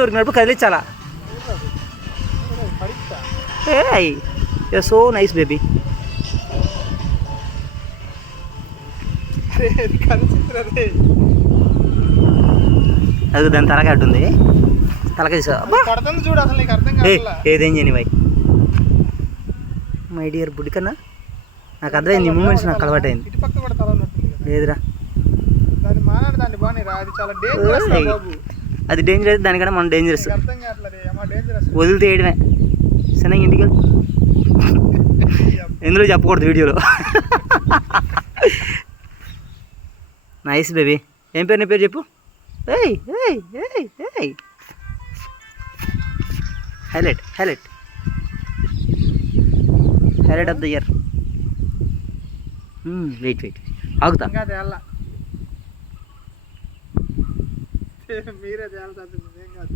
దొరికినప్పుడు కదిలించాలా. ఏయ్ you so nice baby. అది దాని తలకాయ ఉంటుంది, తలకాయ చూడు అసలు నీకు అర్థం కాదు. ఏదేం చేయని బాయ్ మై డియర్ బుడికన్నా, నాకు అర్థమైంది ఈ మూమెంట్స్ నాకు అలవాటైంది. ఇటుపక్క కూడా తల ఉన్నట్టుంది కదా. లేదురా దాన్ని మానాడు, దాన్ని బాగా అది చాలా డేంజరస్ బాబు. అది డేంజరస్, దానికన్నా మనం డేంజరస్. అర్థం కావట్లేదు అమ్మా, డేంజరస్. వదిలితే ఏడమే సన్నగా ఇంటికి ఎందులో చెప్పకూడదు వీడియోలో. Nice baby. ఏం పేరు నీ పేరు చెప్పు. ఏయ్ ఏయ్ ఏయ్ ఏయ్ highlight highlight highlight of the year. Wait wait ఆగుతా. మీరే తేల్చాల్సింది, ఏం కాదు.